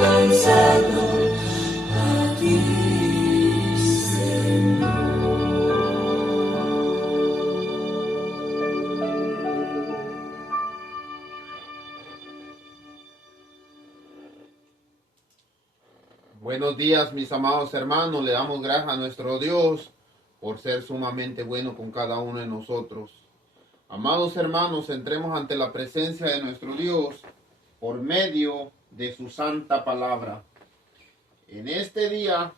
lanzado a ti, Señor. Buenos días, mis amados hermanos. Le damos gracias a nuestro Dios por ser sumamente bueno con cada uno de nosotros. Amados hermanos, entremos ante la presencia de nuestro Dios por medio de su santa palabra. En este día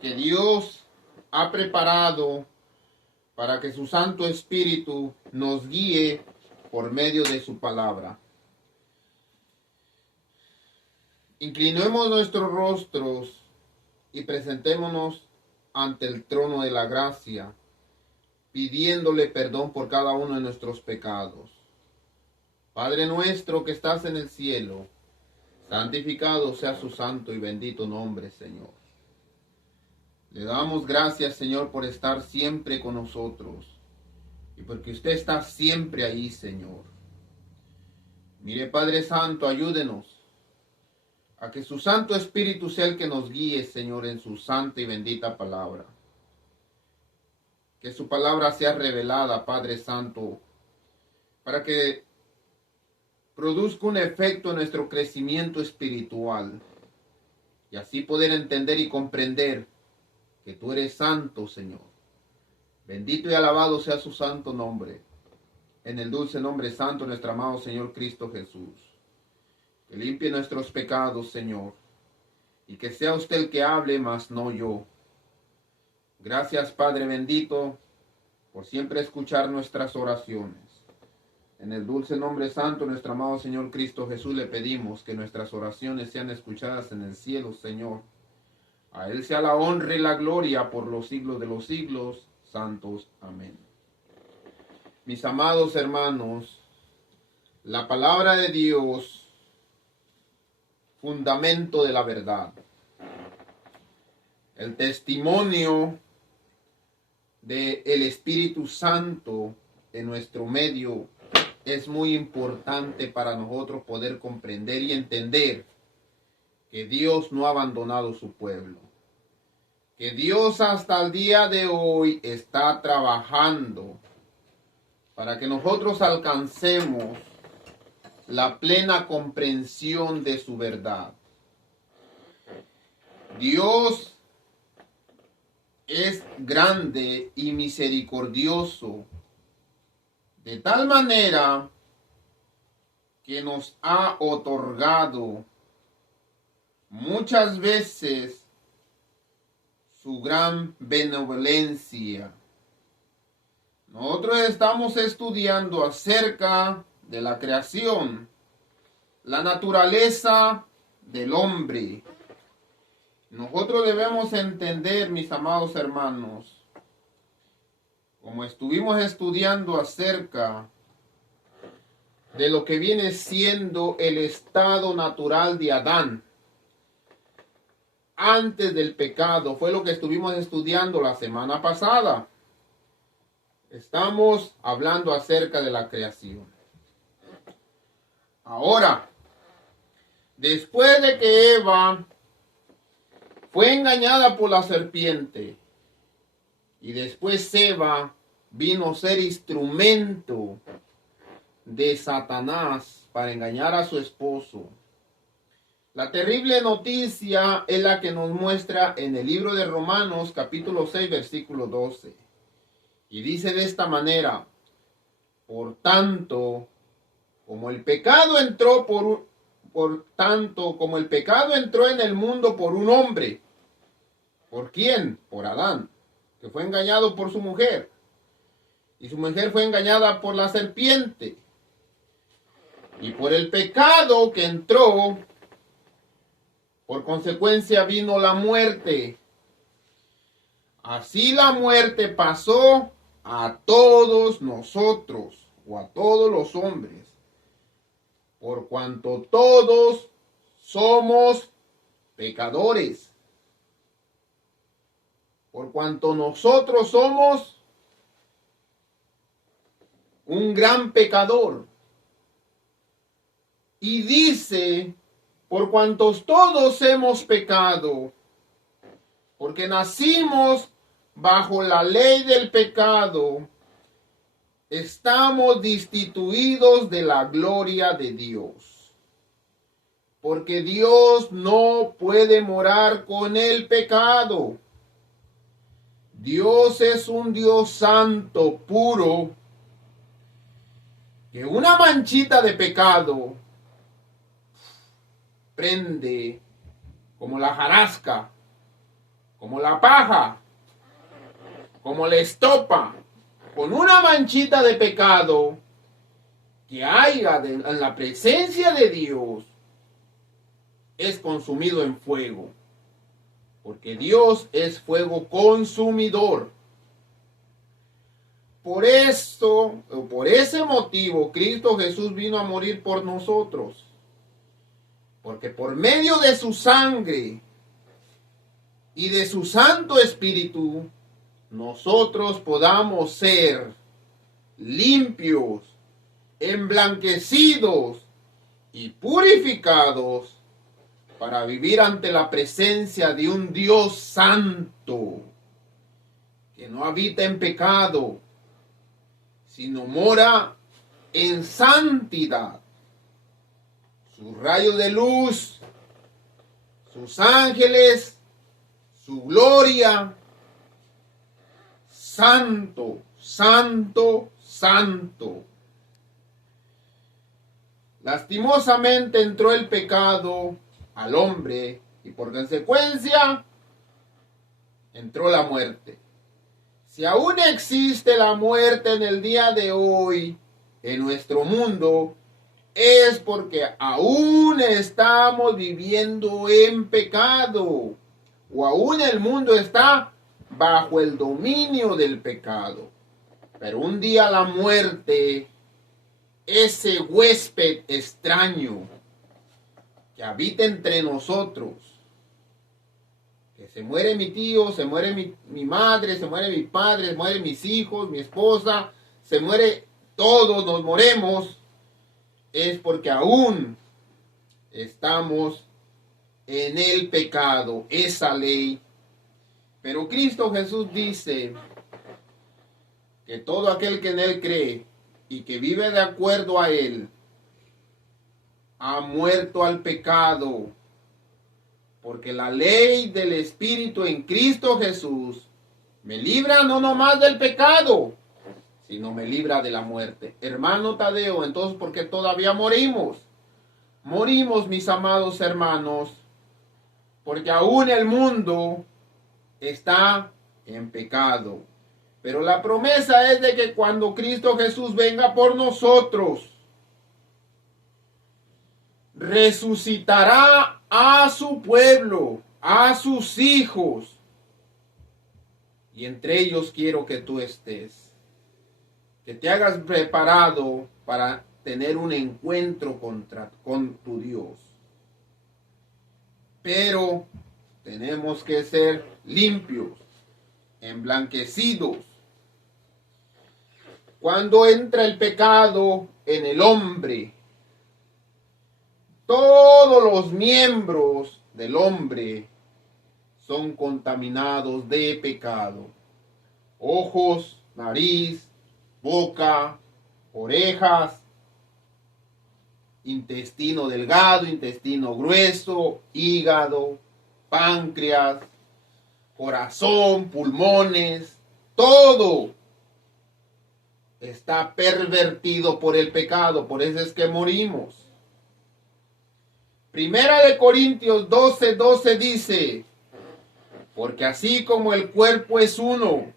que Dios ha preparado para que su Santo Espíritu nos guíe por medio de su palabra. Inclinemos nuestros rostros y presentémonos ante el trono de la gracia, pidiéndole perdón por cada uno de nuestros pecados. Padre nuestro que estás en el cielo, santificado sea su santo y bendito nombre, Señor. Le damos gracias, Señor, por estar siempre con nosotros y porque usted está siempre ahí, Señor. Mire, Padre Santo, ayúdenos a que su Santo Espíritu sea el que nos guíe, Señor, en su santa y bendita palabra. Que su palabra sea revelada, Padre Santo, para que produzca un efecto en nuestro crecimiento espiritual y así poder entender y comprender que tú eres santo, Señor. Bendito y alabado sea su santo nombre, en el dulce nombre santo de nuestro amado Señor Cristo Jesús. Que limpie nuestros pecados, Señor, y que sea usted el que hable, mas no yo. Gracias, Padre bendito, por siempre escuchar nuestras oraciones. En el dulce nombre santo de nuestro amado Señor Cristo Jesús le pedimos que nuestras oraciones sean escuchadas en el cielo, Señor. A Él sea la honra y la gloria por los siglos de los siglos. Santos. Amén. Mis amados hermanos, la palabra de Dios, fundamento de la verdad. El testimonio del Espíritu Santo en nuestro medio es muy importante para nosotros poder comprender y entender que Dios no ha abandonado su pueblo. Que Dios hasta el día de hoy está trabajando para que nosotros alcancemos la plena comprensión de su verdad. Dios es grande y misericordioso, de tal manera que nos ha otorgado muchas veces su gran benevolencia. Nosotros estamos estudiando acerca de la creación, la naturaleza del hombre. Nosotros debemos entender, mis amados hermanos, como estuvimos estudiando acerca de lo que viene siendo el estado natural de Adán antes del pecado, fue lo que estuvimos estudiando la semana pasada. Estamos hablando acerca de la creación. Ahora, después de que Eva fue engañada por la serpiente y después Eva vino a ser instrumento de Satanás para engañar a su esposo, la terrible noticia es la que nos muestra en el libro de Romanos capítulo 6 versículo 12. Y dice de esta manera: por tanto, como el pecado entró como el pecado entró en el mundo por un hombre. ¿Por quién? Por Adán, que fue engañado por su mujer. Y su mujer fue engañada por la serpiente. Y por el pecado que entró, por consecuencia vino la muerte. Así la muerte pasó a todos nosotros, o a todos los hombres, por cuanto todos somos pecadores. Por cuanto nosotros somos un gran pecador. Y dice, por cuantos todos hemos pecado, porque nacimos bajo la ley del pecado, estamos destituidos de la gloria de Dios. Porque Dios no puede morar con el pecado. Dios es un Dios santo, puro, que una manchita de pecado prende como la jarasca, como la paja, como la estopa. Con una manchita de pecado que haya en la presencia de Dios, es consumido en fuego. Porque Dios es fuego consumidor. Por esto, o por ese motivo, Cristo Jesús vino a morir por nosotros. Porque por medio de su sangre y de su Santo Espíritu, nosotros podamos ser limpios, emblanquecidos y purificados para vivir ante la presencia de un Dios santo, que no habita en pecado, sino mora en santidad. Sus rayos de luz, sus ángeles, su gloria, santo, santo, santo. Lastimosamente entró el pecado al hombre y por consecuencia entró la muerte. Si aún existe la muerte en el día de hoy en nuestro mundo, es porque aún estamos viviendo en pecado, o aún el mundo está bajo el dominio del pecado. Pero un día la muerte, ese huésped extraño que habita entre nosotros, que se muere mi tío, se muere mi madre, se muere mi padre, se mueren mis hijos, mi esposa, se muere, todos nos moremos, es porque aún estamos en el pecado, esa ley. Pero Cristo Jesús dice que todo aquel que en Él cree y que vive de acuerdo a Él, ha muerto al pecado. Porque la ley del Espíritu en Cristo Jesús me libra no nomás del pecado, sino me libra de la muerte. Hermano Tadeo, entonces, ¿por qué todavía morimos? Morimos, mis amados hermanos, porque aún el mundo está en pecado. Pero la promesa es de que cuando Cristo Jesús venga por nosotros, resucitará a su pueblo, a sus hijos. Y entre ellos quiero que tú estés. Que te hagas preparado para tener un encuentro con tu Dios. Pero tenemos que ser limpios, emblanquecidos. Cuando entra el pecado en el hombre, todos los miembros del hombre son contaminados de pecado. Ojos, nariz, boca, orejas, intestino delgado, intestino grueso, hígado, páncreas, corazón, pulmones, todo está pervertido por el pecado, por eso es que morimos. Primera de Corintios 12:12 dice, porque así como el cuerpo es uno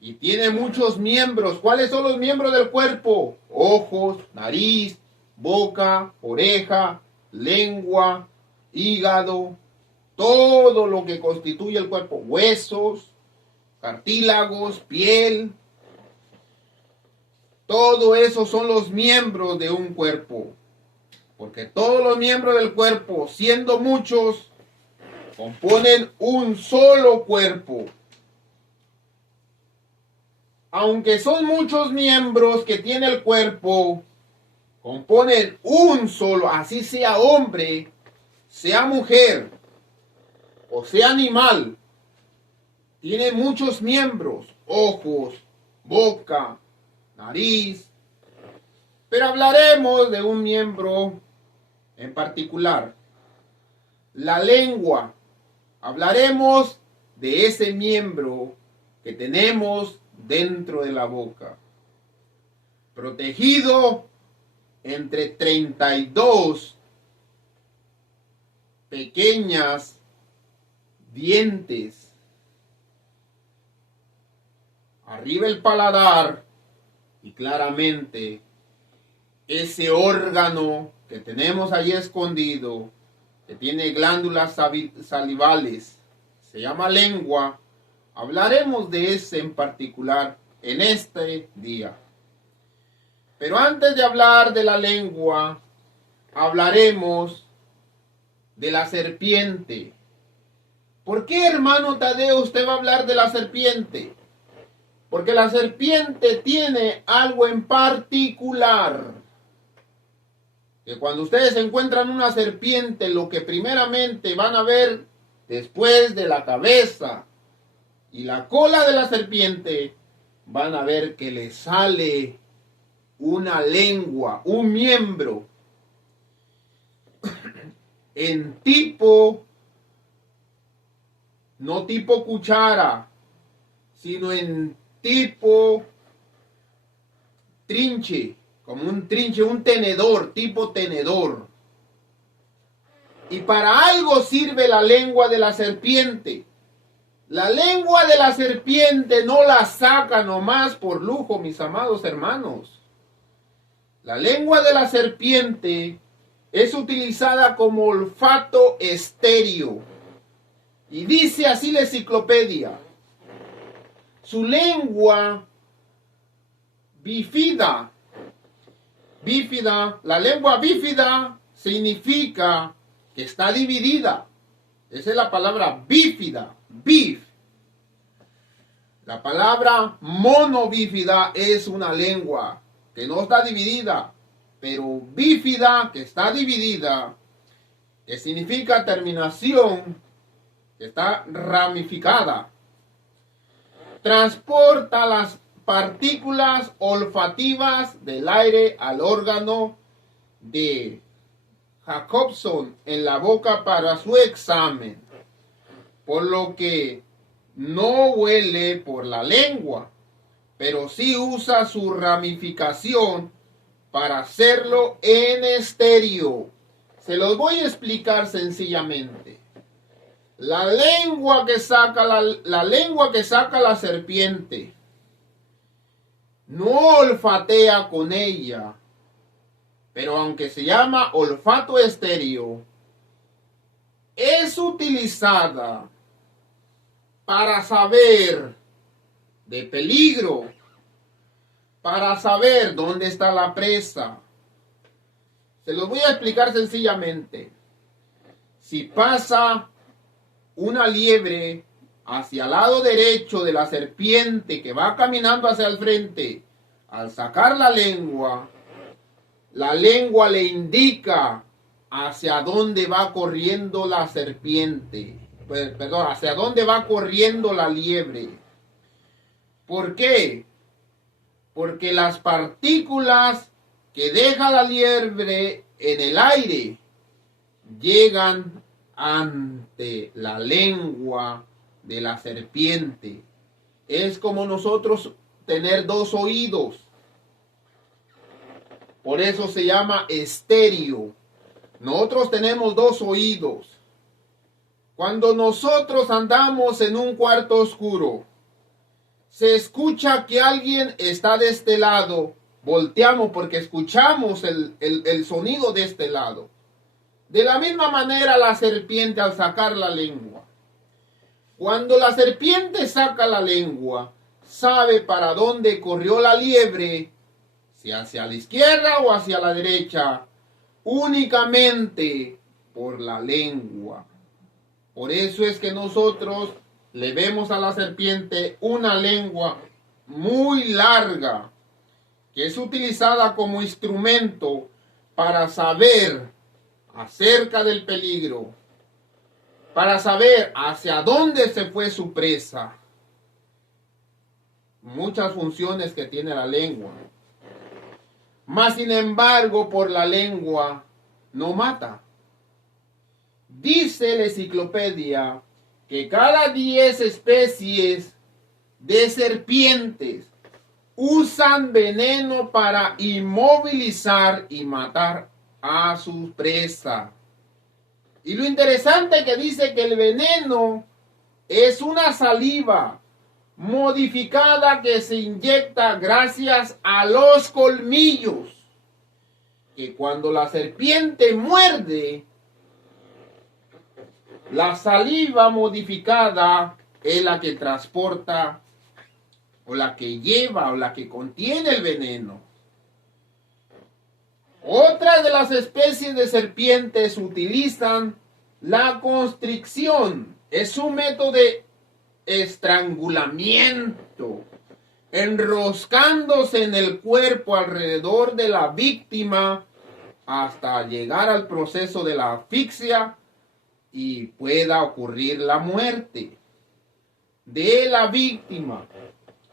y tiene muchos miembros, ¿cuáles son los miembros del cuerpo? Ojos, nariz, boca, oreja, lengua, hígado, todo lo que constituye el cuerpo, huesos, cartílagos, piel, todo eso son los miembros de un cuerpo. Porque todos los miembros del cuerpo, siendo muchos, componen un solo cuerpo. Aunque son muchos miembros que tiene el cuerpo, componen un solo, así sea hombre, sea mujer o sea animal. Tiene muchos miembros, ojos, boca, nariz. Pero hablaremos de un miembro en particular, la lengua. Hablaremos de ese miembro que tenemos dentro de la boca, protegido entre 32 pequeñas dientes. Arriba el paladar y claramente ese órgano que tenemos allí escondido, que tiene glándulas salivales, se llama lengua. Hablaremos de ese en particular en este día. Pero antes de hablar de la lengua, hablaremos de la serpiente. ¿Por qué, hermano Tadeo, usted va a hablar de la serpiente? Porque la serpiente tiene algo en particular. Que cuando ustedes encuentran una serpiente, lo que primeramente van a ver después de la cabeza y la cola de la serpiente, van a ver que le sale una lengua, un miembro, en tipo, no tipo cuchara, sino en tipo trinche, como un trinche, un tenedor, tipo tenedor. Y para algo sirve la lengua de la serpiente. La lengua de la serpiente no la saca nomás por lujo, mis amados hermanos. La lengua de la serpiente es utilizada como olfato estéreo. Y dice así la enciclopedia: su lengua bífida. Bífida, la lengua bífida significa que está dividida. Esa es la palabra bífida, bif. La palabra monobífida es una lengua que no está dividida, pero bífida, que está dividida, que significa terminación, que está ramificada. Transporta las partículas olfativas del aire al órgano de Jacobson en la boca para su examen, por lo que no huele por la lengua, pero sí usa su ramificación para hacerlo en estéreo. Se los voy a explicar sencillamente. La lengua que saca la serpiente no olfatea con ella, pero aunque se llama olfato estéreo, es utilizada para saber de peligro, para saber dónde está la presa. Se los voy a explicar sencillamente. Si pasa una liebre hacia el lado derecho de la serpiente que va caminando hacia el frente, al sacar la lengua le indica hacia dónde va corriendo la serpiente. Perdón, hacia dónde va corriendo la liebre. ¿Por qué? Porque las partículas que deja la liebre en el aire llegan ante la lengua de la serpiente. Es como nosotros tener dos oídos. Por eso se llama estéreo. Nosotros tenemos dos oídos. Cuando nosotros andamos en un cuarto oscuro, se escucha que alguien está de este lado, volteamos porque escuchamos el sonido de este lado. De la misma manera la serpiente al sacar la lengua. Cuando la serpiente saca la lengua, sabe para dónde corrió la liebre, si hacia la izquierda o hacia la derecha, únicamente por la lengua. Por eso es que nosotros le vemos a la serpiente una lengua muy larga, que es utilizada como instrumento para saber acerca del peligro, para saber hacia dónde se fue su presa. Muchas funciones que tiene la lengua. Mas sin embargo, por la lengua no mata. Dice la enciclopedia que cada 10 especies de serpientes usan veneno para inmovilizar y matar a su presa. Y lo interesante que dice que el veneno es una saliva modificada que se inyecta gracias a los colmillos, que cuando la serpiente muerde, la saliva modificada es la que transporta o la que lleva o la que contiene el veneno. Otras de las especies de serpientes utilizan la constricción. Es un método de estrangulamiento, enroscándose en el cuerpo alrededor de la víctima hasta llegar al proceso de la asfixia y pueda ocurrir la muerte de la víctima.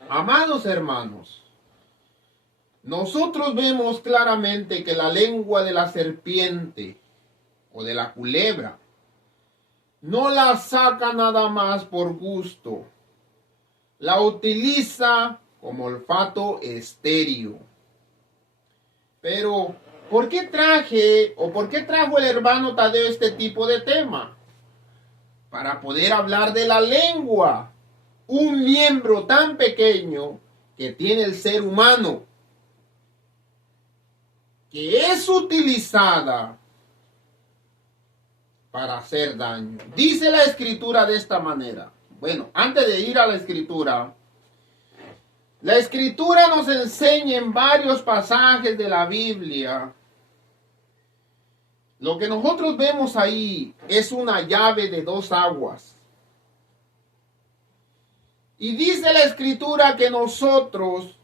Amados hermanos, nosotros vemos claramente que la lengua de la serpiente o de la culebra no la saca nada más por gusto. La utiliza como olfato estéreo. Pero, ¿por qué trajo el hermano Tadeo este tipo de tema? Para poder hablar de la lengua, un miembro tan pequeño que tiene el ser humano, que es utilizada para hacer daño. Dice la escritura de esta manera. Bueno, antes de ir a la escritura nos enseña en varios pasajes de la Biblia. Lo que nosotros vemos ahí es una llave de 2 aguas. Y dice la escritura que nosotros,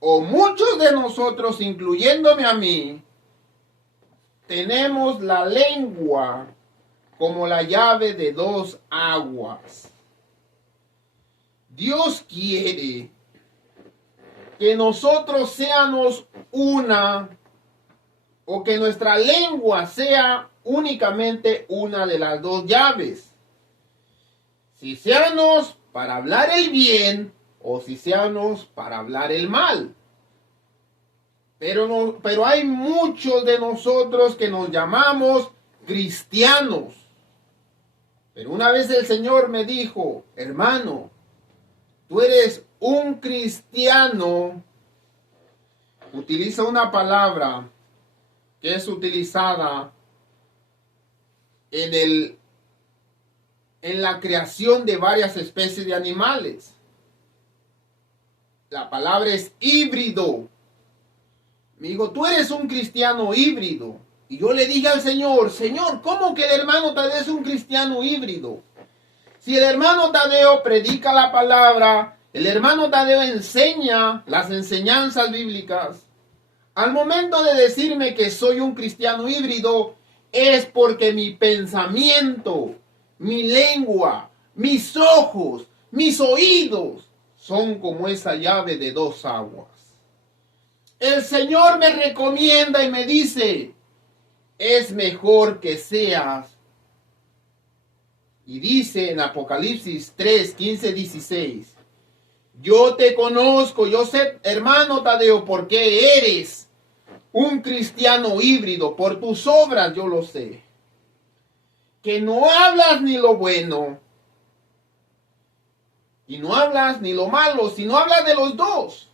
o muchos de nosotros, incluyéndome a mí, tenemos la lengua como la llave de 2 aguas. Dios quiere que nosotros seamos una, o que nuestra lengua sea únicamente una de las 2 llaves. Si seamos para hablar el bien o si seamos para hablar el mal. Pero hay muchos de nosotros que nos llamamos cristianos. Pero una vez el Señor me dijo, hermano, tú eres un cristiano. Utiliza una palabra que es utilizada en la creación de varias especies de animales. La palabra es híbrido. Me dijo, tú eres un cristiano híbrido. Y yo le dije al Señor, Señor, ¿cómo que el hermano Tadeo es un cristiano híbrido? Si el hermano Tadeo predica la palabra, el hermano Tadeo enseña las enseñanzas bíblicas, al momento de decirme que soy un cristiano híbrido, es porque mi pensamiento, mi lengua, mis ojos, mis oídos, son como esa llave de 2 aguas. El Señor me recomienda y me dice, es mejor que seas. Y dice en Apocalipsis 3, 15, 16, yo te conozco, yo sé, hermano Tadeo, porque eres un cristiano híbrido, por tus obras yo lo sé, que no hablas ni lo bueno, y no hablas ni lo malo, sino hablas de los 2.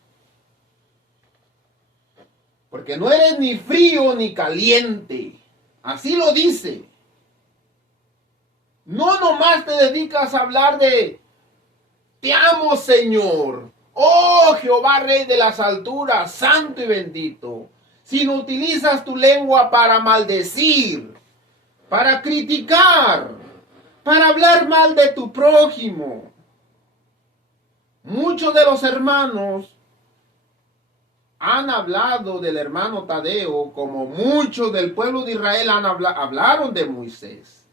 Porque no eres ni frío ni caliente. Así lo dice. No nomás te dedicas a hablar de te amo, Señor. Oh, Jehová, Rey de las alturas, santo y bendito. Sino utilizas tu lengua para maldecir, para criticar, para hablar mal de tu prójimo. Muchos de los hermanos han hablado del hermano Tadeo como muchos del pueblo de Israel hablaron de Moisés.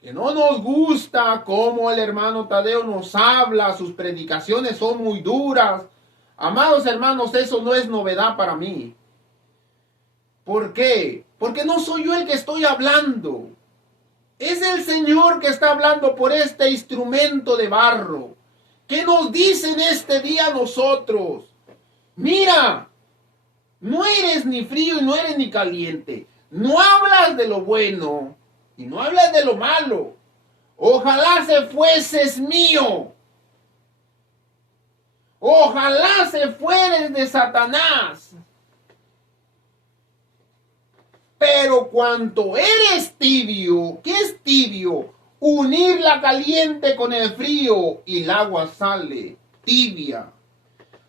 Que no nos gusta cómo el hermano Tadeo nos habla, sus predicaciones son muy duras. Amados hermanos, eso no es novedad para mí. ¿Por qué? Porque no soy yo el que estoy hablando. Es el Señor que está hablando por este instrumento de barro. ¿Qué nos dice en este día a nosotros? Mira, no eres ni frío y no eres ni caliente. No hablas de lo bueno y no hablas de lo malo. Ojalá se fueses mío. Ojalá se fueres de Satanás. Pero cuanto eres tibio, ¿qué es tibio? Unir la caliente con el frío y el agua sale tibia.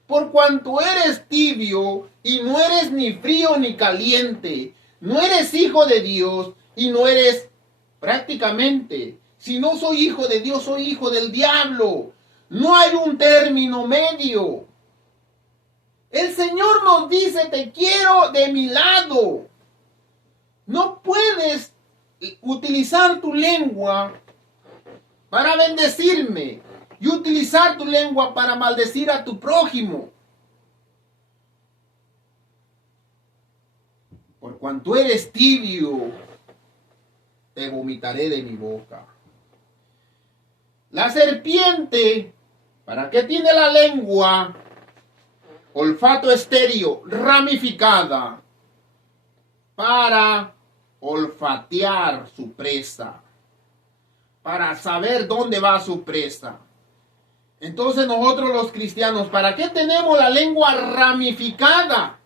Por cuanto eres tibio y no eres ni frío ni caliente, no eres hijo de Dios y no eres prácticamente, si no soy hijo de Dios, soy hijo del diablo. No hay un término medio. El Señor nos dice, te quiero de mi lado. No puedes utilizar tu lengua para bendecirme y utilizar tu lengua para maldecir a tu prójimo. Por cuanto eres tibio, te vomitaré de mi boca. La serpiente, ¿para qué tiene la lengua? Olfato estéreo, ramificada, para olfatear su presa, para saber dónde va su presa. Entonces nosotros los cristianos, ¿para qué tenemos la lengua ramificada?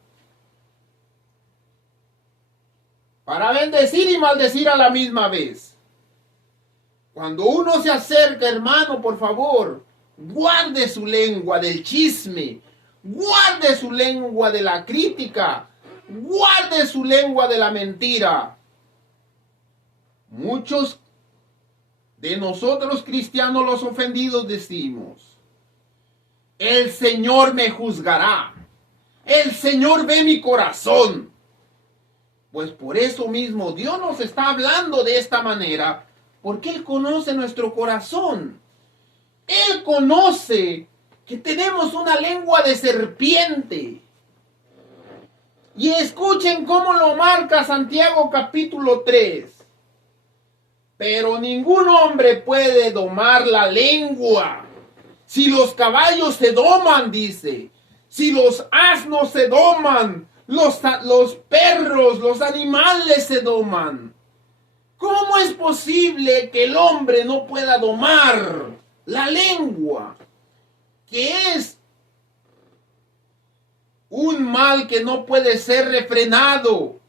Para bendecir y maldecir a la misma vez. Cuando uno se acerca, hermano, por favor, guarde su lengua del chisme, guarde su lengua de la crítica, guarde su lengua de la mentira. Muchos de nosotros cristianos los ofendidos decimos, el Señor me juzgará, el Señor ve mi corazón. Pues por eso mismo Dios nos está hablando de esta manera, porque Él conoce nuestro corazón. Él conoce que tenemos una lengua de serpiente. Y escuchen cómo lo marca Santiago capítulo 3. Pero ningún hombre puede domar la lengua. Si los caballos se doman, dice. Si los asnos se doman, los perros, los animales se doman. ¿Cómo es posible que el hombre no pueda domar la lengua? Que es un mal que no puede ser refrenado,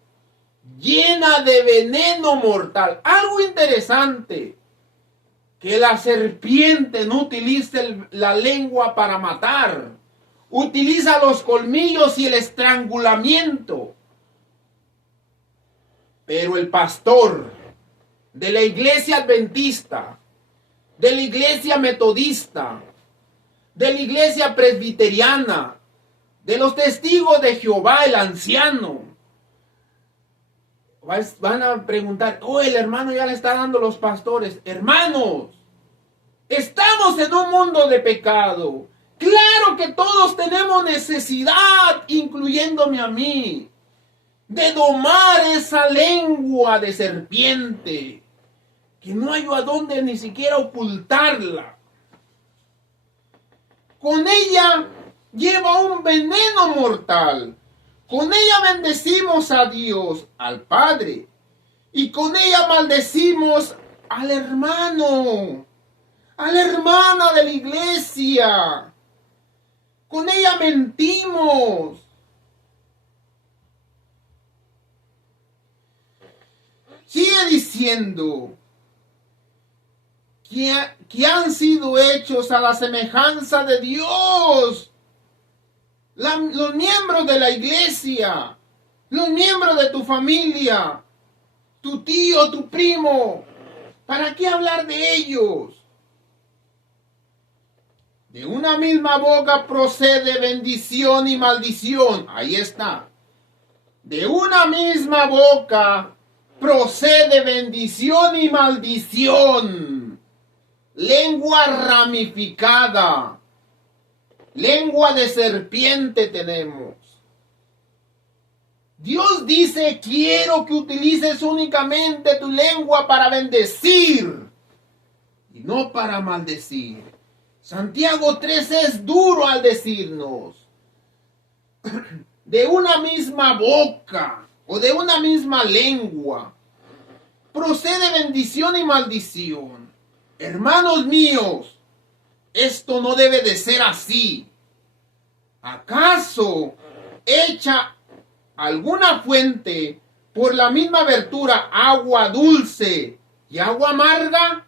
llena de veneno mortal. Algo interesante, que la serpiente no utiliza la lengua para matar, utiliza los colmillos y el estrangulamiento. Pero el pastor de la iglesia adventista, de la iglesia metodista, de la iglesia presbiteriana, de los testigos de Jehová, el anciano, van a preguntar, el hermano ya le está dando los pastores. Hermanos, estamos en un mundo de pecado. Claro que todos tenemos necesidad, incluyéndome a mí, de domar esa lengua de serpiente, que no hay a dónde ni siquiera ocultarla. Con ella lleva un veneno mortal. Con ella bendecimos a Dios, al Padre. Y con ella maldecimos al hermano, a la hermana de la iglesia. Con ella mentimos. Sigue diciendo que han sido hechos a la semejanza de Dios. Los miembros de la iglesia, los miembros de tu familia, tu tío, tu primo, ¿para qué hablar de ellos? De una misma boca procede bendición y maldición. Ahí está. De una misma boca procede bendición y maldición. Lengua ramificada. Lengua de serpiente tenemos. Dios dice, quiero que utilices únicamente tu lengua para bendecir y no para maldecir. Santiago 3 es duro al decirnos, de una misma boca o de una misma lengua procede bendición y maldición. Hermanos míos, esto no debe de ser así. ¿Acaso echa alguna fuente por la misma abertura agua dulce y agua amarga?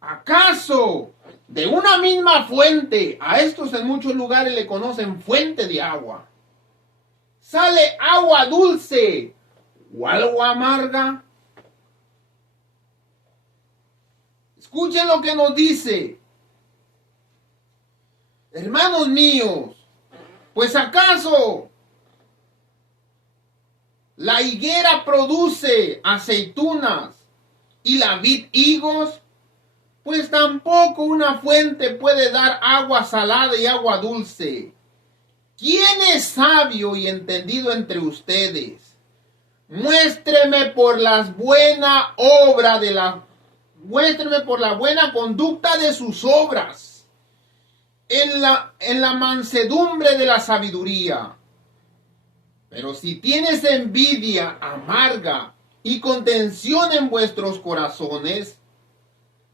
¿Acaso de una misma fuente, a estos en muchos lugares le conocen fuente de agua, sale agua dulce o agua amarga? Escuchen lo que nos dice. Hermanos míos, pues acaso la higuera produce aceitunas y la vid higos, pues tampoco una fuente puede dar agua salada y agua dulce. ¿Quién es sabio y entendido entre ustedes? Muéstreme por la buena conducta de sus obras, en la mansedumbre de la sabiduría. Pero si tienes envidia amarga y contención en vuestros corazones,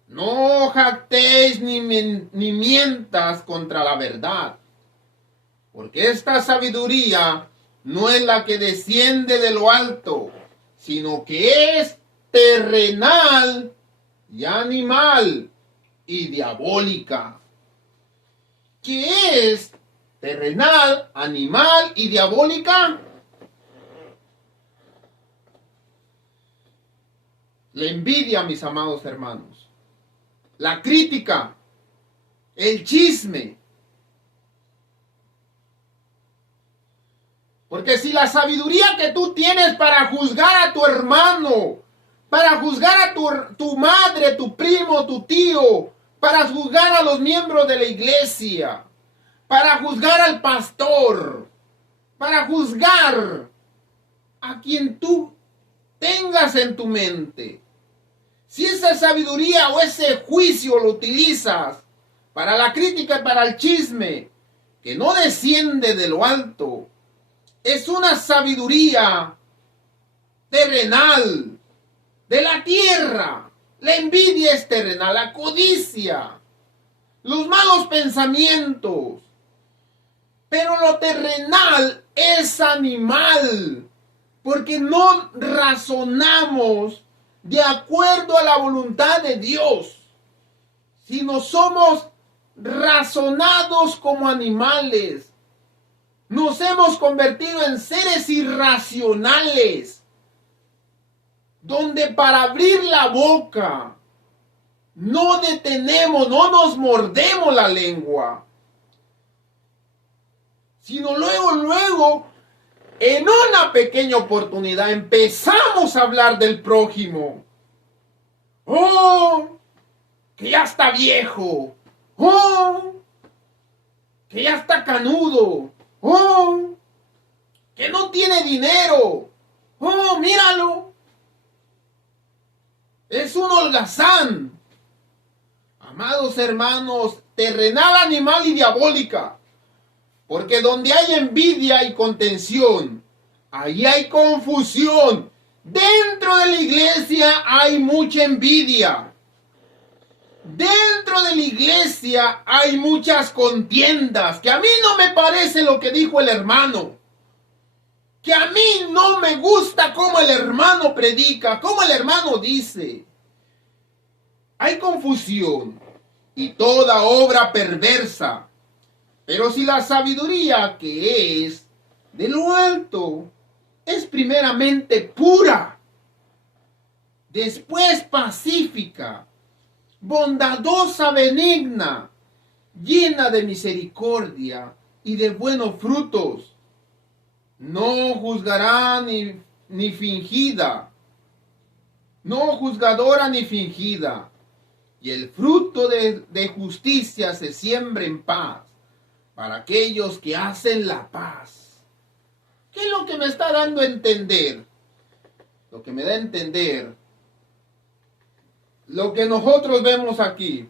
no jactéis ni mientas contra la verdad, porque esta sabiduría no es la que desciende de lo alto, sino que es terrenal y animal y diabólica. ¿Qué es terrenal, animal y diabólica? La envidia, mis amados hermanos, la crítica, el chisme. Porque si la sabiduría que tú tienes para juzgar a tu hermano, para juzgar a tu madre, tu primo, tu tío, para juzgar a los miembros de la iglesia, para juzgar al pastor, para juzgar a quien tú tengas en tu mente, si esa sabiduría o ese juicio lo utilizas para la crítica y para el chisme, que no desciende de lo alto, es una sabiduría terrenal, de la tierra. La envidia es terrenal, la codicia, los malos pensamientos. Pero lo terrenal es animal, porque no razonamos de acuerdo a la voluntad de Dios, sino somos razonados como animales. Nos hemos convertido en seres irracionales, donde para abrir la boca no detenemos, no nos mordemos la lengua, sino luego, en una pequeña oportunidad, empezamos a hablar del prójimo. ¡Oh! Que ya está viejo. ¡Oh! Que ya está canudo. ¡Oh! Que no tiene dinero. ¡Oh! Míralo. Es un holgazán. Amados hermanos, terrenal, animal y diabólica. Porque donde hay envidia y contención, ahí hay confusión. Dentro de la iglesia hay mucha envidia. Dentro de la iglesia hay muchas contiendas. Que a mí no me parece lo que dijo el hermano. Que a mí no me gusta cómo el hermano predica, cómo el hermano dice. Hay confusión y toda obra perversa. Pero si la sabiduría que es de lo alto es primeramente pura, después pacífica, bondadosa, benigna, llena de misericordia y de buenos frutos. No juzgará ni fingida, no juzgadora ni fingida. Y el fruto de justicia se siembra en paz para aquellos que hacen la paz. ¿Qué es lo que me está dando a entender? Lo que me da a entender, lo que nosotros vemos aquí.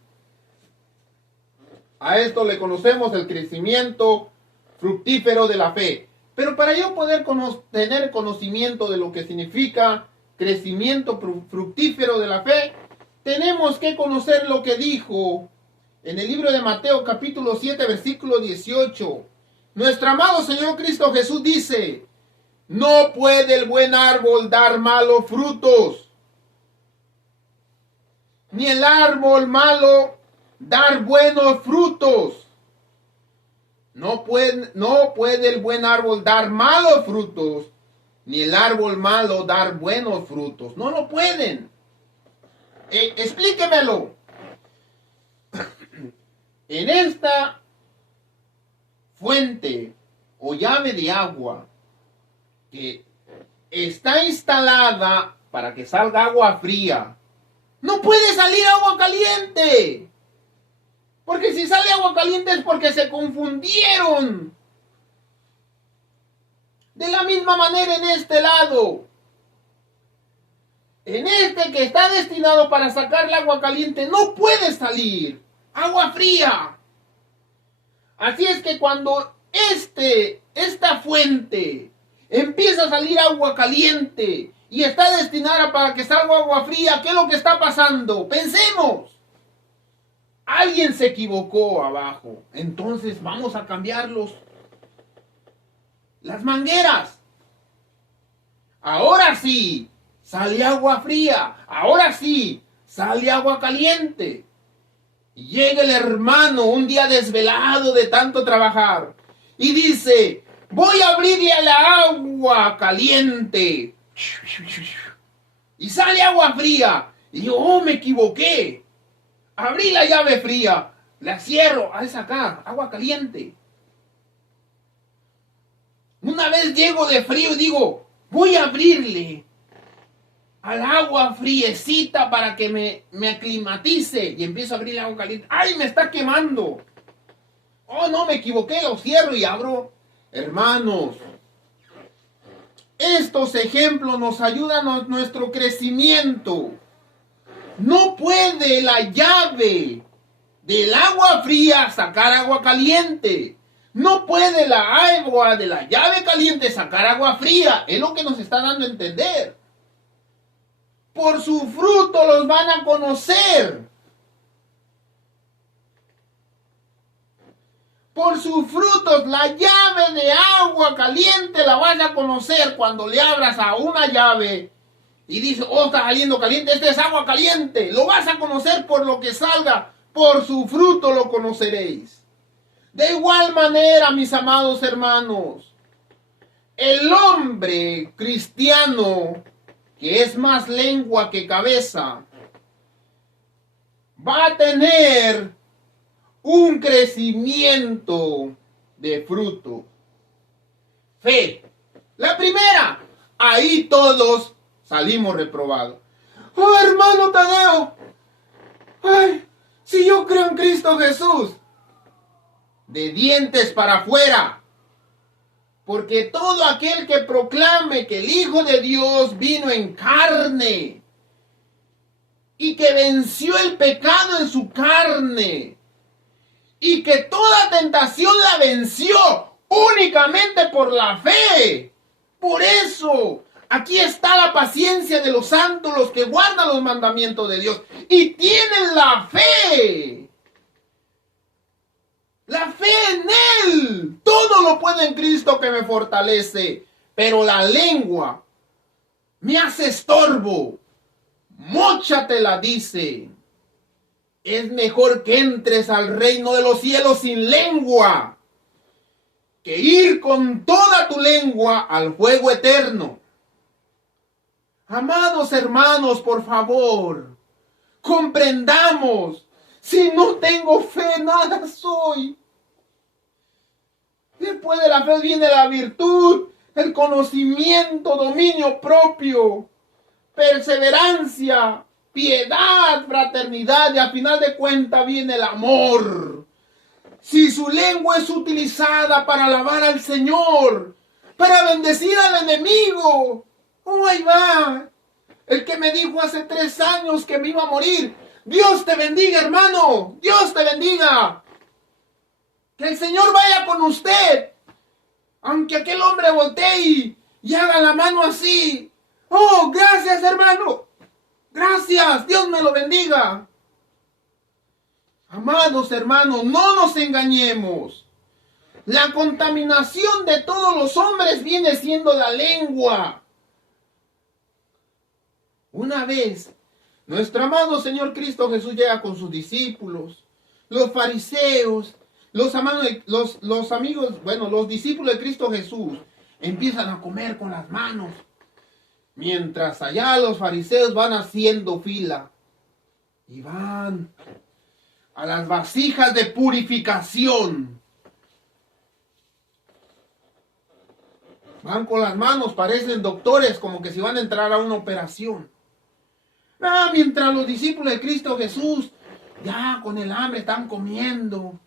A esto le conocemos el crecimiento fructífero de la fe. Pero para yo poder tener conocimiento de lo que significa crecimiento fructífero de la fe, tenemos que conocer lo que dijo en el libro de Mateo capítulo 7 versículo 18. Nuestro amado Señor Cristo Jesús dice: no puede el buen árbol dar malos frutos, ni el árbol malo dar buenos frutos. No puede el buen árbol dar malos frutos, ni el árbol malo dar buenos frutos. No lo pueden. Explíquemelo. En esta fuente o llave de agua que está instalada para que salga agua fría, no puede salir agua caliente. Porque si sale agua caliente es porque se confundieron. De la misma manera en este lado. En este que está destinado para sacar el agua caliente no puede salir agua fría. Así es que cuando esta fuente empieza a salir agua caliente y está destinada para que salga agua fría, ¿qué es lo que está pasando? Pensemos. Alguien se equivocó abajo. Entonces vamos a cambiar las mangueras. Ahora sí, sale agua fría. Ahora sí, sale agua caliente. Y llega el hermano un día desvelado de tanto trabajar y dice: voy a abrirle a la agua caliente. Y sale agua fría. Y yo, oh, me equivoqué. Abrí la llave fría, la cierro, a sacar agua caliente. Una vez llego de frío y digo, voy a abrirle al agua friecita para que me aclimatice. Y empiezo a abrir el agua caliente. ¡Ay, me está quemando! Oh, no, me equivoqué, lo cierro y abro. Hermanos, estos ejemplos nos ayudan a nuestro crecimiento. No puede la llave del agua fría sacar agua caliente. No puede la agua de la llave caliente sacar agua fría. Es lo que nos está dando a entender. Por su fruto los van a conocer. Por sus frutos, la llave de agua caliente la vas a conocer cuando le abras a una llave y dice, oh, está saliendo caliente, este es agua caliente. Lo vas a conocer por lo que salga, por su fruto lo conoceréis. De igual manera, mis amados hermanos, el hombre cristiano, que es más lengua que cabeza, va a tener un crecimiento de fruto. Fe. La primera, ahí todos salimos reprobados. Oh, hermano Tadeo, ay, si yo creo en Cristo Jesús, de dientes para afuera, porque todo aquel que proclame que el Hijo de Dios vino en carne y que venció el pecado en su carne y que toda tentación la venció únicamente por la fe. Por eso, aquí está la paciencia de los santos, los que guardan los mandamientos de Dios y tienen la fe. La fe en Él. Todo lo puedo en Cristo que me fortalece. Pero la lengua me hace estorbo. Móchatela, dice. Es mejor que entres al reino de los cielos sin lengua que ir con toda tu lengua al fuego eterno. Amados hermanos, por favor, comprendamos. Si no tengo fe, nada soy. Después de la fe viene la virtud, el conocimiento, dominio propio, perseverancia, piedad, fraternidad y al final de cuentas viene el amor. Si su lengua es utilizada para alabar al Señor, para bendecir al enemigo, oh, ahí va. El que me dijo hace 3 años que me iba a morir, Dios te bendiga, hermano, Dios te bendiga. Que el Señor vaya con usted. Aunque aquel hombre voltee y haga la mano así. Oh, gracias, hermano. Gracias, Dios me lo bendiga. Amados hermanos, no nos engañemos. La contaminación de todos los hombres viene siendo la lengua. Una vez, nuestro amado Señor Cristo Jesús llega con sus discípulos, los fariseos, los discípulos de Cristo Jesús empiezan a comer con las manos. Mientras allá los fariseos van haciendo fila y van a las vasijas de purificación. Van con las manos, parecen doctores, como que si van a entrar a una operación. Mientras los discípulos de Cristo Jesús, ya con el hambre, están comiendo.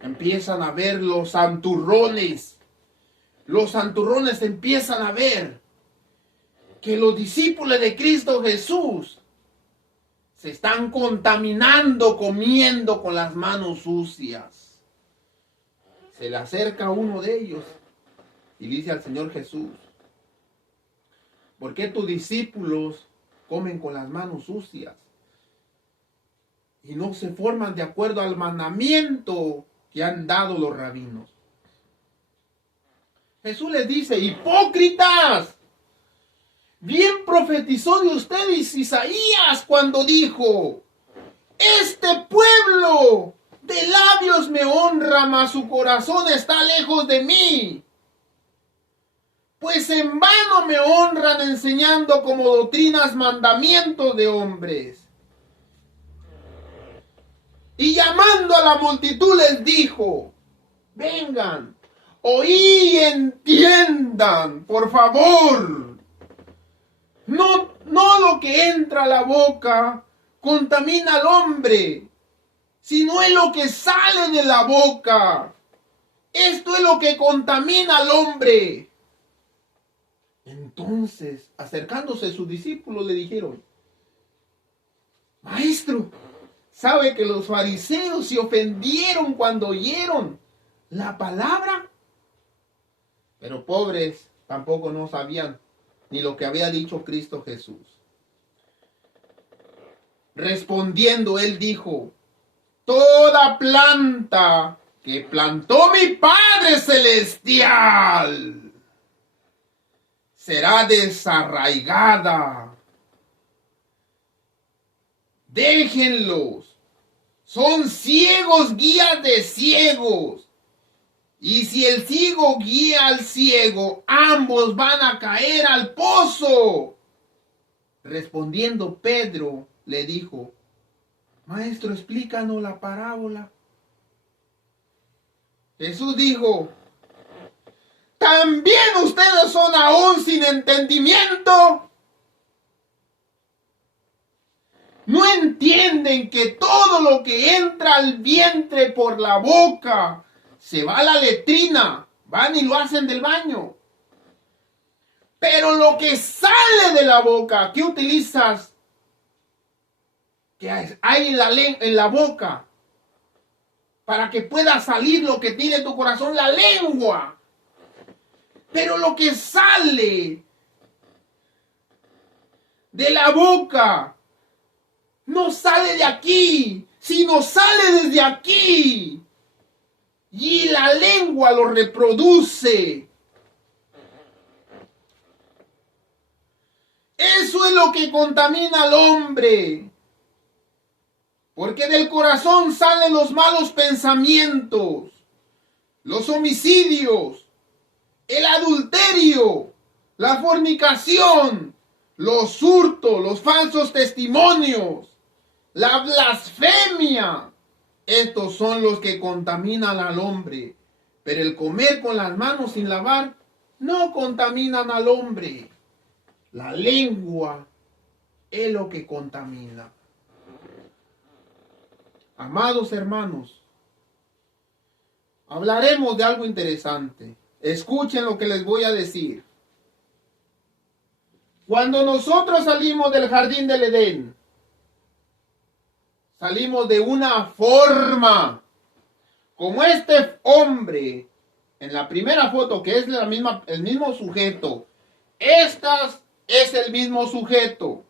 Empiezan a ver los santurrones. Los santurrones empiezan a ver que los discípulos de Cristo Jesús se están contaminando comiendo con las manos sucias. Se le acerca uno de ellos y dice al Señor Jesús: ¿por qué tus discípulos comen con las manos sucias y no se forman de acuerdo al mandamiento que han dado los rabinos? Jesús les dice: hipócritas, bien profetizó de ustedes Isaías cuando dijo: este pueblo de labios me honra, mas su corazón está lejos de mí. Pues en vano me honran enseñando como doctrinas mandamientos de hombres. Y llamando a la multitud les dijo: vengan, oí y entiendan, por favor. No lo que entra a la boca contamina al hombre, sino es lo que sale de la boca. Esto es lo que contamina al hombre. Entonces, acercándose sus discípulos, le dijeron: Maestro, ¿sabe que los fariseos se ofendieron cuando oyeron la palabra? Pero pobres tampoco no sabían ni lo que había dicho Cristo Jesús. Respondiendo, él dijo: toda planta que plantó mi Padre Celestial será desarraigada. Déjenlos. Son ciegos guías de ciegos. Y si el ciego guía al ciego, ambos van a caer al pozo. Respondiendo Pedro, le dijo: Maestro, explícanos la parábola. Jesús dijo: ¿también ustedes son aún sin entendimiento? ¿No entienden que todo lo que entra al vientre por la boca se va a la letrina? Van y lo hacen del baño. Pero lo que sale de la boca, ¿qué utilizas? Que hay en la boca para que pueda salir lo que tiene tu corazón, la lengua. Pero lo que sale de la boca no sale de aquí, sino sale desde aquí. Y la lengua lo reproduce. Eso es lo que contamina al hombre. Porque del corazón salen los malos pensamientos, los homicidios, el adulterio, la fornicación, los hurtos, los falsos testimonios, la blasfemia. Estos son los que contaminan al hombre. Pero el comer con las manos sin lavar no contaminan al hombre. La lengua es lo que contamina. Amados hermanos, hablaremos de algo interesante. Escuchen lo que les voy a decir. Cuando nosotros salimos del jardín del Edén, salimos de una forma, como este hombre en la primera foto, que es el mismo sujeto. Estas es el mismo sujeto.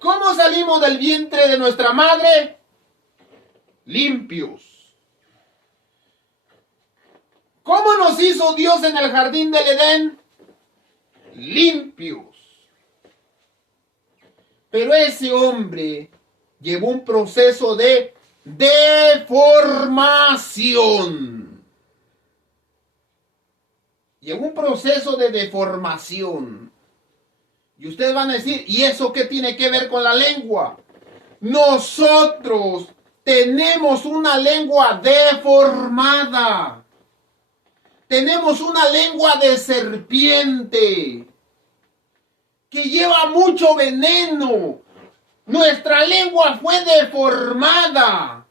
¿Cómo salimos del vientre de nuestra madre? Limpios. ¿Cómo nos hizo Dios en el jardín del Edén? Limpios. Pero ese hombre llevó un proceso de deformación. Llevó un proceso de deformación. Y ustedes van a decir, ¿y eso qué tiene que ver con la lengua? Nosotros tenemos una lengua deformada. Tenemos una lengua de serpiente que lleva mucho veneno. Nuestra lengua fue deformada.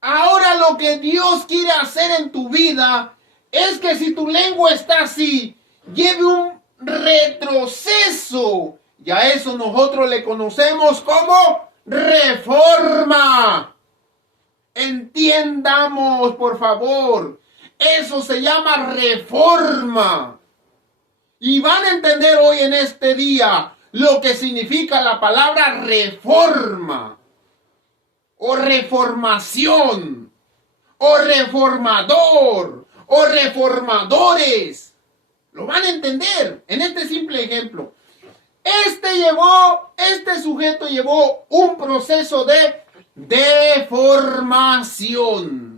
Ahora lo que Dios quiere hacer en tu vida es que si tu lengua está así, lleve un retroceso. Y a eso nosotros le conocemos como reforma. Entiendamos, por favor. Eso se llama reforma. Y van a entender hoy en este día lo que significa la palabra reforma, o reformación, o reformador, o reformadores. Lo van a entender en este simple ejemplo. Este sujeto llevó un proceso de deformación.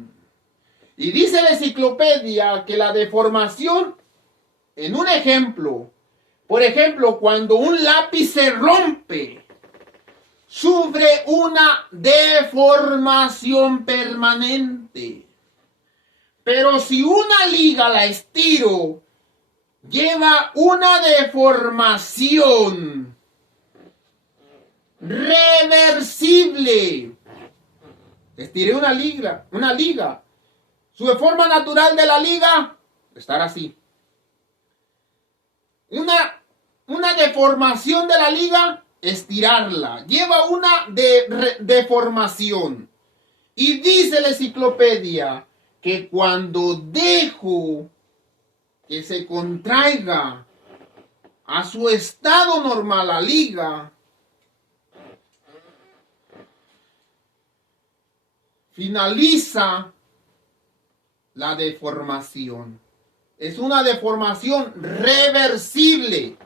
Y dice la enciclopedia que la deformación, en un ejemplo, por ejemplo, cuando un lápiz se rompe, sufre una deformación permanente. Pero si una liga la estiro, lleva una deformación reversible. Estiré una liga. Su forma natural de la liga, estar así. Una deformación de la liga, estirarla. Lleva una deformación. Y dice la enciclopedia que cuando dejo que se contraiga a su estado normal la liga, finaliza la deformación. Es una deformación reversible.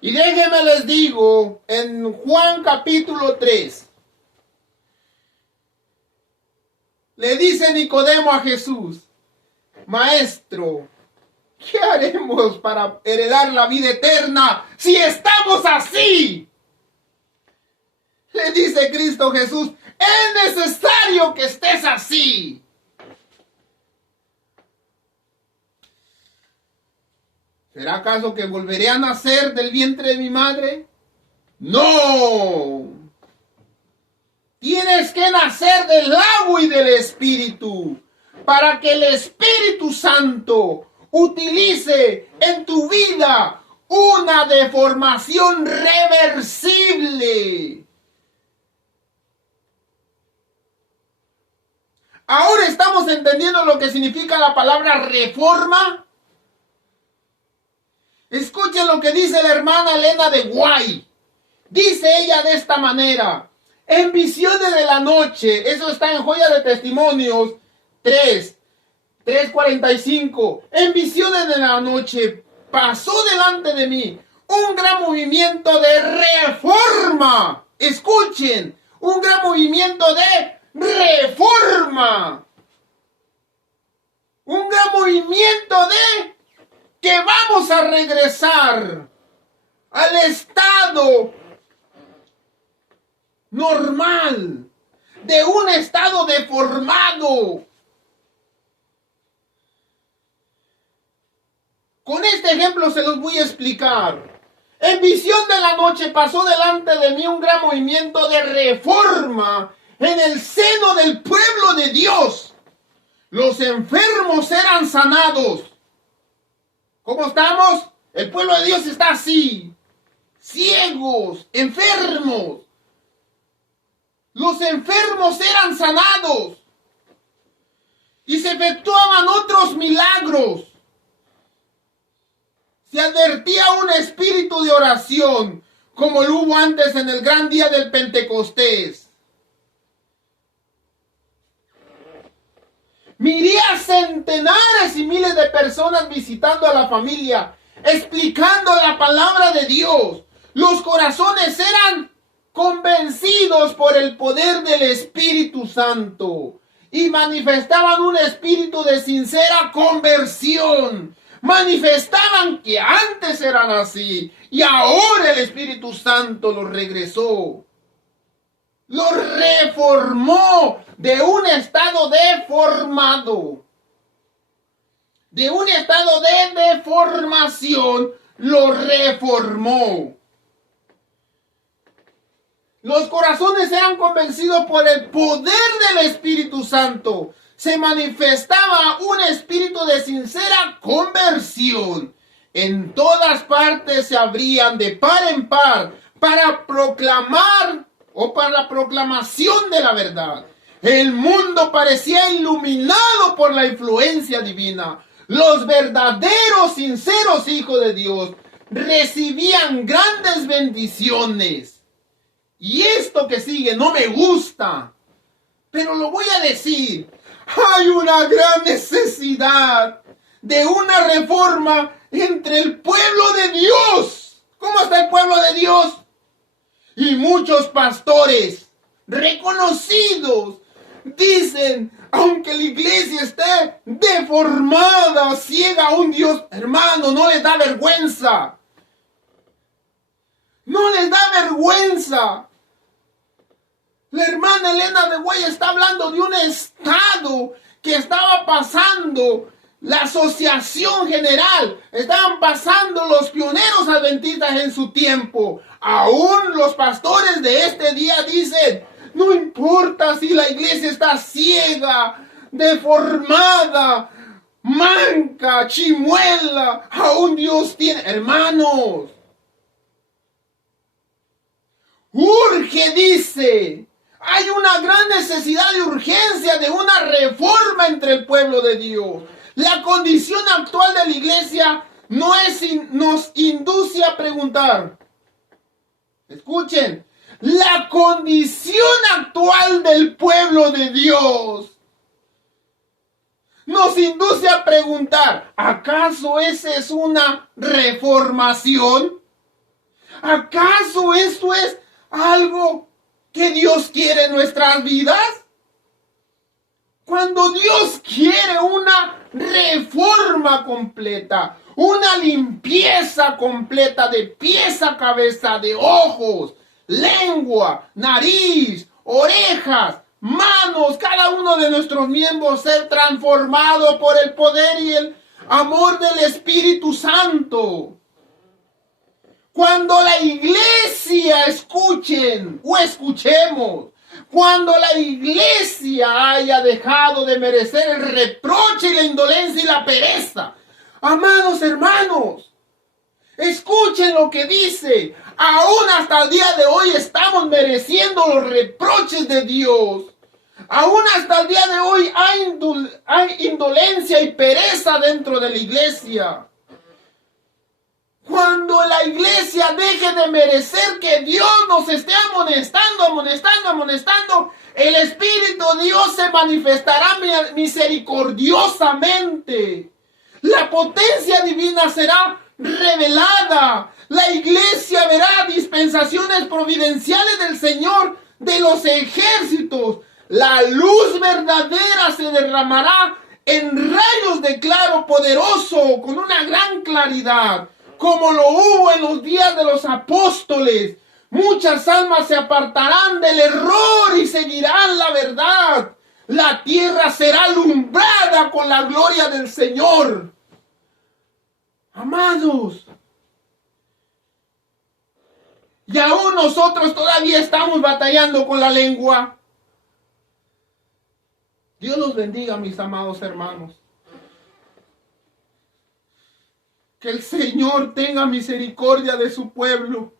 Y déjenme les digo, en Juan capítulo 3, le dice Nicodemo a Jesús: Maestro, ¿qué haremos para heredar la vida eterna si estamos así? Le dice Cristo Jesús: es necesario que estés así. ¿Será acaso que volveré a nacer del vientre de mi madre? ¡No! Tienes que nacer del agua y del Espíritu para que el Espíritu Santo utilice en tu vida una deformación reversible. Ahora estamos entendiendo lo que significa la palabra reforma. Escuchen lo que dice la hermana Elena de Guay. Dice ella de esta manera: en visiones de la noche, eso está en Joya de Testimonios 3:45. En visiones de la noche pasó delante de mí un gran movimiento de reforma. Escuchen, un gran movimiento de reforma. Un gran movimiento de que vamos a regresar al estado normal, de un estado deformado. Con este ejemplo se los voy a explicar. En visión de la noche pasó delante de mí un gran movimiento de reforma en el seno del pueblo de Dios. Los enfermos eran sanados. ¿Cómo estamos? El pueblo de Dios está así, ciegos, enfermos. Los enfermos eran sanados y se efectuaban otros milagros. Se advertía un espíritu de oración, como lo hubo antes en el gran día del Pentecostés. Miré a centenares y miles de personas visitando a la familia, explicando la palabra de Dios. Los corazones eran convencidos por el poder del Espíritu Santo y manifestaban un espíritu de sincera conversión. Manifestaban que antes eran así y ahora el Espíritu Santo los regresó. Los reformó de un estado deformado. De un estado de deformación los reformó. Los corazones eran convencidos por el poder del Espíritu Santo. Se manifestaba un espíritu de sincera conversión. En todas partes se abrían de par en par para proclamar o para la proclamación de la verdad. El mundo parecía iluminado por la influencia divina. Los verdaderos, sinceros hijos de Dios recibían grandes bendiciones. Y esto que sigue no me gusta, pero lo voy a decir. Hay una gran necesidad de una reforma entre el pueblo de Dios. ¿Cómo está el pueblo de Dios? Y muchos pastores reconocidos dicen, aunque la iglesia esté deformada, ciega a un Dios, hermano, no les da vergüenza. No les da vergüenza. La hermana Elena de Guay está hablando de un estado que estaba pasando la Asociación General. Estaban pasando los pioneros adventistas en su tiempo. Aún los pastores de este día dicen, no importa si la iglesia está ciega, deformada, manca, chimuela, aún Dios tiene. Hermanos, urge, dice. Hay una gran necesidad de urgencia de una reforma entre el pueblo de Dios. La condición actual de la iglesia nos induce a preguntar. Escuchen, la condición actual del pueblo de Dios nos induce a preguntar, ¿acaso esa es una reformación? ¿Acaso esto es algo que Dios quiere en nuestras vidas? Cuando Dios quiere una reforma completa, una limpieza completa de pies a cabeza, de ojos, lengua, nariz, orejas, manos, cada uno de nuestros miembros ser transformado por el poder y el amor del Espíritu Santo. Cuando la iglesia escuchemos, cuando la iglesia haya dejado de merecer el reproche y la indolencia y la pereza, amados hermanos, escuchen lo que dice. Aún hasta el día de hoy estamos mereciendo los reproches de Dios. Aún hasta el día de hoy hay indolencia y pereza dentro de la iglesia. Cuando la iglesia deje de merecer que Dios nos esté amonestando, el Espíritu de Dios se manifestará misericordiosamente. La potencia divina será revelada. La iglesia verá dispensaciones providenciales del Señor de los ejércitos. La luz verdadera se derramará en rayos de claro poderoso, con una gran claridad. como lo hubo en los días de los apóstoles. Muchas almas se apartarán del error y seguirán la verdad. La tierra será alumbrada con la gloria del Señor. Amados, y aún nosotros todavía estamos batallando con la lengua. Dios los bendiga, mis amados hermanos. Que el Señor tenga misericordia de su pueblo.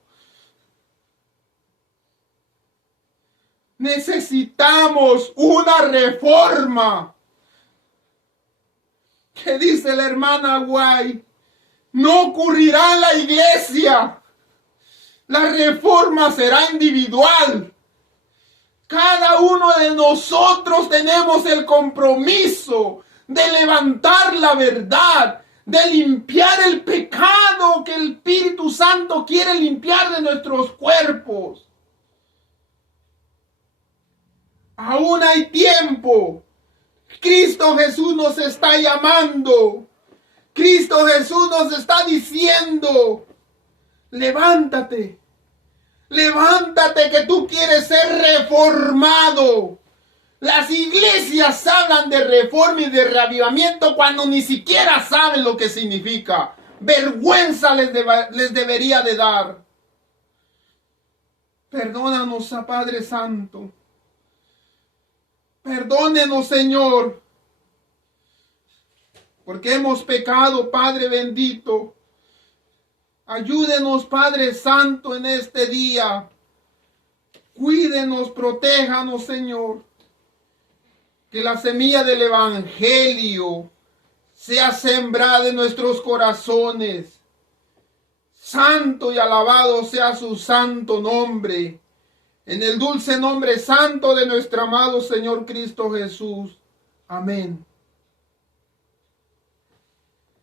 Necesitamos una reforma. ¿Qué dice la hermana Guay? No ocurrirá en la iglesia. La reforma será individual. Cada uno de nosotros tenemos el compromiso de levantar la verdad, de limpiar el pecado que el Espíritu Santo quiere limpiar de nuestros cuerpos. Aún hay tiempo. Cristo Jesús nos está llamando. Cristo Jesús nos está diciendo, levántate. Levántate que tú quieres ser reformado. Las iglesias hablan de reforma y de reavivamiento cuando ni siquiera saben lo que significa. Vergüenza les debería de dar. Perdónanos, Padre Santo. Perdónenos, Señor, porque hemos pecado, Padre bendito. Ayúdenos, Padre Santo, en este día. Cuídenos, protéjanos, Señor. Que la semilla del Evangelio sea sembrada en nuestros corazones. Santo y alabado sea su santo nombre. En el dulce nombre santo de nuestro amado Señor Cristo Jesús. Amén.